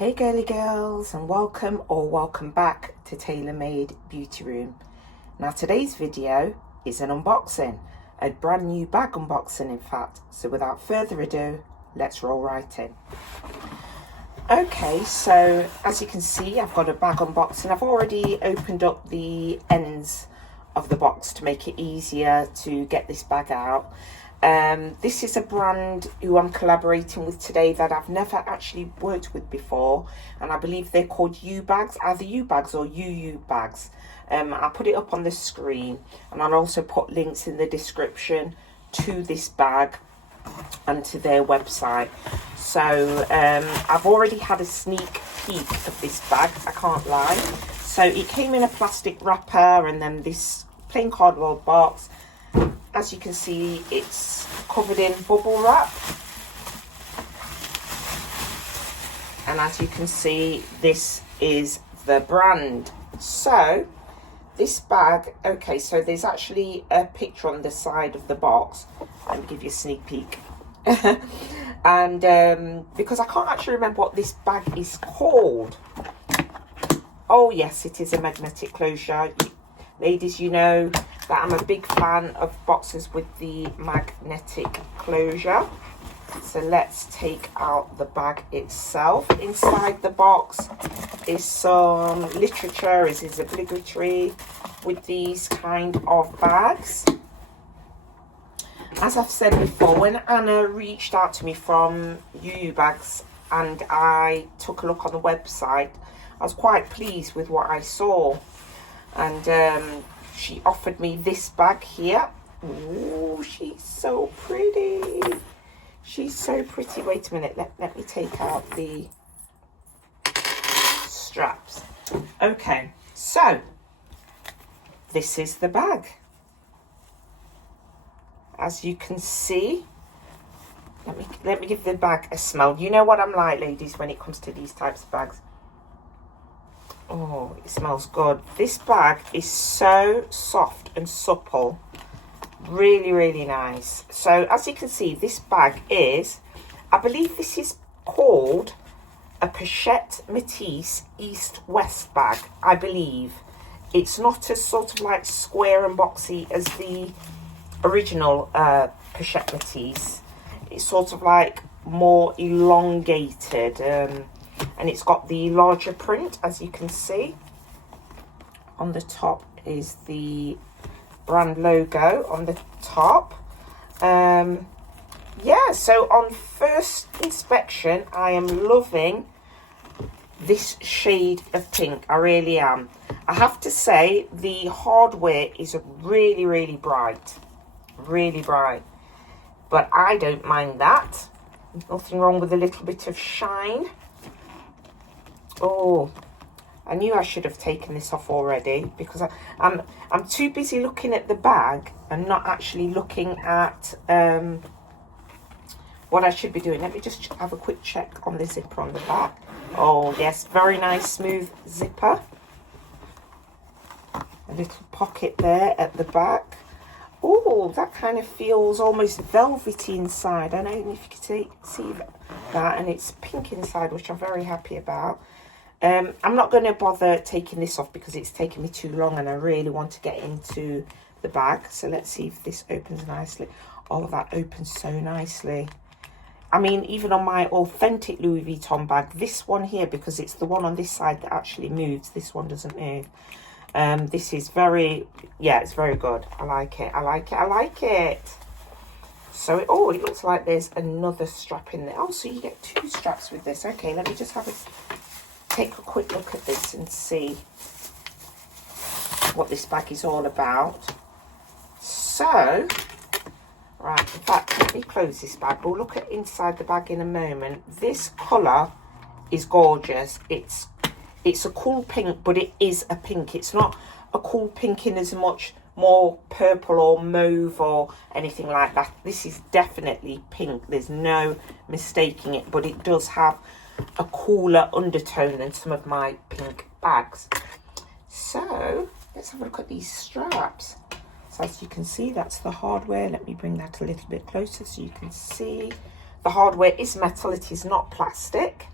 Hey girly girls, and welcome back to Tailor Made Beauty Room. Now today's video is an unboxing, a brand new bag unboxing in fact. So without further ado, let's roll right in. Okay, so as you can see, I've got a bag unboxing. I've already opened up the ends of the box to make it easier to get this bag out. This is a brand who I'm collaborating with today that I've never actually worked with before, and I believe they're called Uubags, either Uubags or Uubags. I'll put it up on the screen, and I'll also put links in the description to this bag and to their website. So I've already had a sneak peek of this bag, I can't lie. So it came in a plastic wrapper and then this plain cardboard box. As you can see, it's covered in bubble wrap. And as you can see, this is the brand. So, this bag, okay, so there's actually a picture on the side of the box. Let me give you a sneak peek. And because I can't actually remember what this bag is called. Oh yes, it is a magnetic closure. Ladies, you know that I'm a big fan of boxes with the magnetic closure. So let's take out the bag itself. Inside the box is some literature, it is obligatory with these kind of bags. As I've said before, when Anna reached out to me from Uubags and I took a look on the website, I was quite pleased with what I saw. And she offered me this bag here. Ooh, she's so pretty. She's so pretty. Wait a minute, let me take out the straps. Okay, so this is the bag. As you can see, let me give the bag a smell. You know what I'm like, ladies, when it comes to these types of bags. Oh, it smells good. This bag is so soft and supple. Really, really nice. So, as you can see, this bag is, I believe this is called a Pochette Matisse East-West bag, I believe. It's not as sort of like square and boxy as the original Pochette Matisse. It's sort of like more elongated, and it's got the larger print, as you can see. On the top is the brand logo on the top. Yeah, so on first inspection, I am loving this shade of pink. I really am. I have to say, the hardware is really, really bright. Really bright. But I don't mind that. Nothing wrong with a little bit of shine. Oh, I knew I should have taken this off already because I'm too busy looking at the bag and not actually looking at what I should be doing. Let me just have a quick check on the zipper on the back. Oh yes, very nice smooth zipper. A little pocket there at the back. Oh, that kind of feels almost velvety inside. I don't know if you can see that, and it's pink inside, which I'm very happy about. I'm not going to bother taking this off because it's taken me too long and I really want to get into the bag. So let's see if this opens nicely. Oh, that opens so nicely. I mean, even on my authentic Louis Vuitton bag, this one here, because it's the one on this side that actually moves, this one doesn't move. This is very, yeah, it's very good. I like it, I like it, I like it. So, oh, it looks like there's another strap in there. Oh, so you get two straps with this. Okay, let me just take a quick look at this and see what this bag is all about. So, right, in fact, let me close this bag. We'll look at inside the bag in a moment. This colour is gorgeous. It's a cool pink, but it is a pink. It's not a cool pink in as much more purple or mauve or anything like that. This is definitely pink. There's no mistaking it, but it does have a cooler undertone than some of my pink bags. So let's have a look at these straps. So as you can see, that's the hardware. Let me bring that a little bit closer so you can see. The hardware is metal, it is not plastic.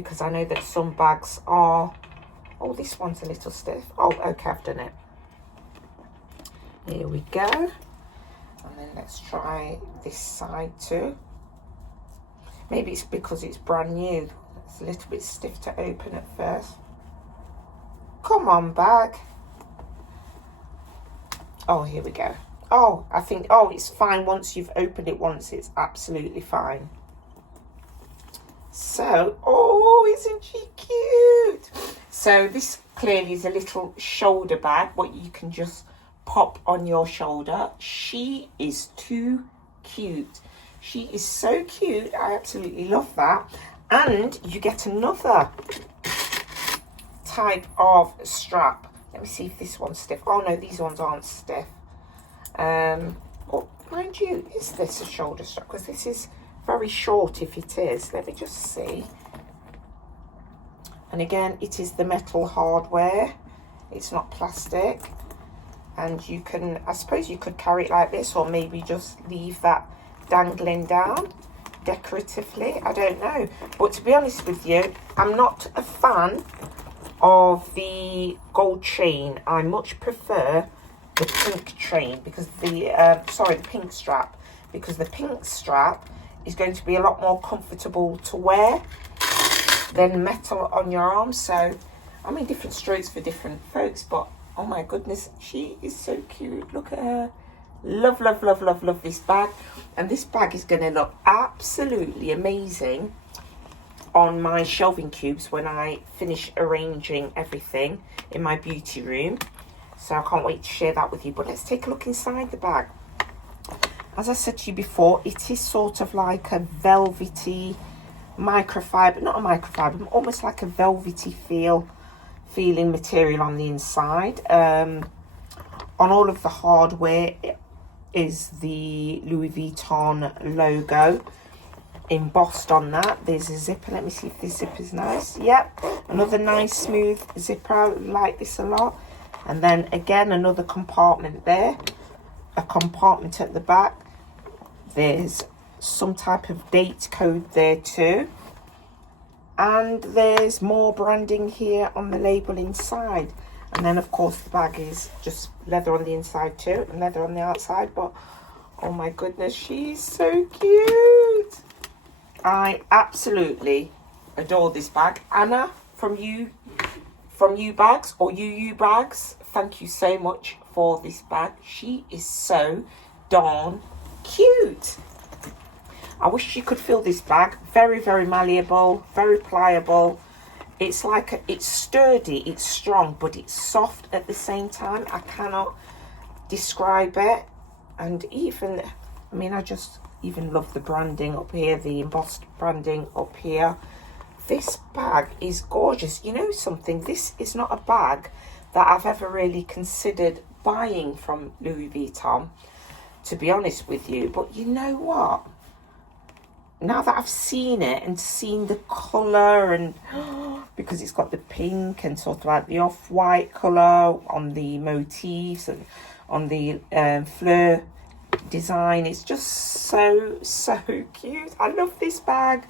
because I know that some bags are, oh, this one's a little stiff. Oh, okay, I've done it. Here we go. And then let's try this side too. Maybe it's because it's brand new. It's a little bit stiff to open at first. Come on, bag. Oh, here we go. Oh, I think, oh, it's fine once you've opened it once. It's absolutely fine. So, oh, isn't she cute? So this clearly is a little shoulder bag, what you can just pop on your shoulder. She is too cute. She is so cute. I absolutely love that. And you get another type of strap. Let me see if this one's stiff. Oh no, these ones aren't stiff. Oh, mind you, is this a shoulder strap? Because this is very short if it is. Let me just see. And again, it is the metal hardware. It's not plastic. And you can, I suppose you could carry it like this, or maybe just leave that dangling down decoratively. I don't know. But to be honest with you, I'm not a fan of the gold chain. I much prefer the pink chain, because the pink strap, because the pink strap is going to be a lot more comfortable to wear than metal on your arm. So I mean, different strokes for different folks, but oh my goodness, she is so cute. Look at her. Love, love, love, love, love this bag. And this bag is going to look absolutely amazing on my shelving cubes when I finish arranging everything in my beauty room. So I can't wait to share that with you. But let's take a look inside the bag. As I said to you before, it is sort of like a velvety microfiber, not a microfiber, almost like a velvety feeling material on the inside. On all of the hardware is the Louis Vuitton logo embossed on that. There's a zipper. Let me see if this zipper is nice. Yep, another nice smooth zipper. I like this a lot. And then again, another compartment there, a compartment at the back. There's some type of date code there too. And there's more branding here on the label inside. And then of course the bag is just leather on the inside too, and leather on the outside. But oh my goodness, she's so cute. I absolutely adore this bag. Anna from Uubags, or Uubags, thank you so much for this bag. She is so darn cute. I wish you could feel this bag. Very, very malleable, very pliable. It's like, it's sturdy, it's strong, but it's soft at the same time. I cannot describe it. And even, I mean, I just even love the branding up here, the embossed branding up here. This bag is gorgeous. You know something, this is not a bag that I've ever really considered buying from Louis Vuitton, to be honest with you. But you know what? Now that I've seen it and seen the colour, and because it's got the pink and sort of like the off-white colour on the motifs and on the fleur design, it's just so cute. I love this bag.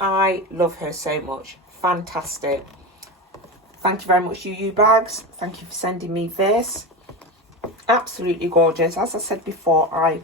I love her so much. Fantastic. Thank you very much, Uubags. Thank you for sending me this. Absolutely gorgeous. As I said before, I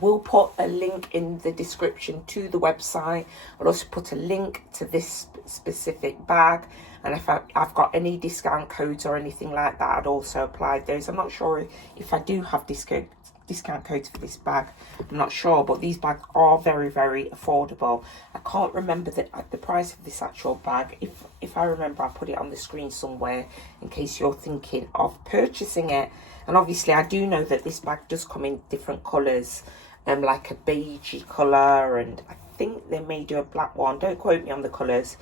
will put a link in the description to the website. I'll also put a link to this specific bag, and if I've got any discount codes or anything like that, I'd also apply those. I'm not sure if I do have discount codes for this bag. I'm not sure, but these bags are very, very affordable. I can't remember the price of this actual bag. If I remember, I'll put it on the screen somewhere in case you're thinking of purchasing it. And obviously I do know that this bag does come in different colours, like a beigey colour, and I think they may do a black one. Don't quote me on the colours,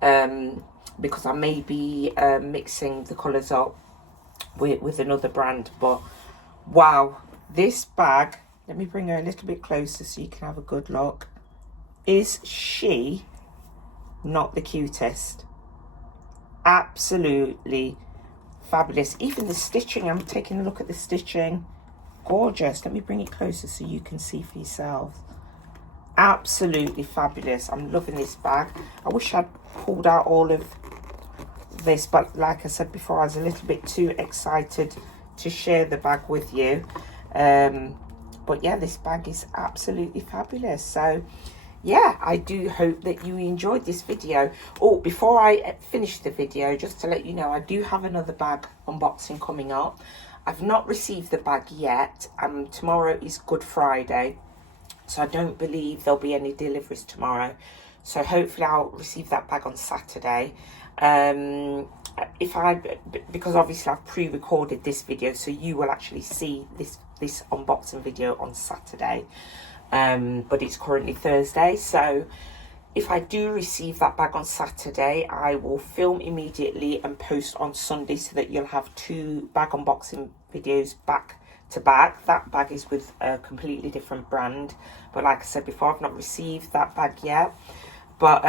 because I may be mixing the colours up with another brand. But wow, this bag, let me bring her a little bit closer so you can have a good look. Is she not the cutest? Absolutely fabulous. Even the stitching, I'm taking a look at the stitching. Gorgeous. Let me bring it closer so you can see for yourselves. absolutely fabulous. I'm loving this bag. I wish I'd pulled out all of this, but like I said before, I was a little bit too excited to share the bag with you. But yeah, this bag is absolutely fabulous. So yeah, I do hope that you enjoyed this video. Oh, before I finish the video, just to let you know, I do have another bag unboxing coming up. I've not received the bag yet. Tomorrow is Good Friday, so I don't believe there'll be any deliveries tomorrow. So hopefully I'll receive that bag on Saturday. Because obviously I've pre-recorded this video, so you will actually see this unboxing video on Saturday. But it's currently Thursday, so if I do receive that bag on Saturday, I will film immediately and post on Sunday, so that you'll have 2 bag unboxing videos back to back. That bag is with a completely different brand, but like I said before, I've not received that bag yet. But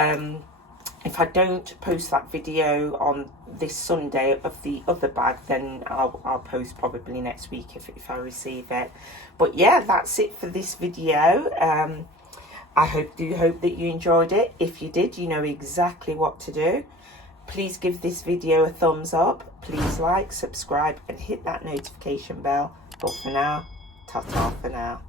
if I don't post that video on this Sunday of the other bag, then I'll post probably next week if I receive it. But yeah, that's it for this video. I do hope that you enjoyed it. If you did, you know exactly what to do. Please give this video a thumbs up. Please like, subscribe, and hit that notification bell. But for now, ta-ta for now.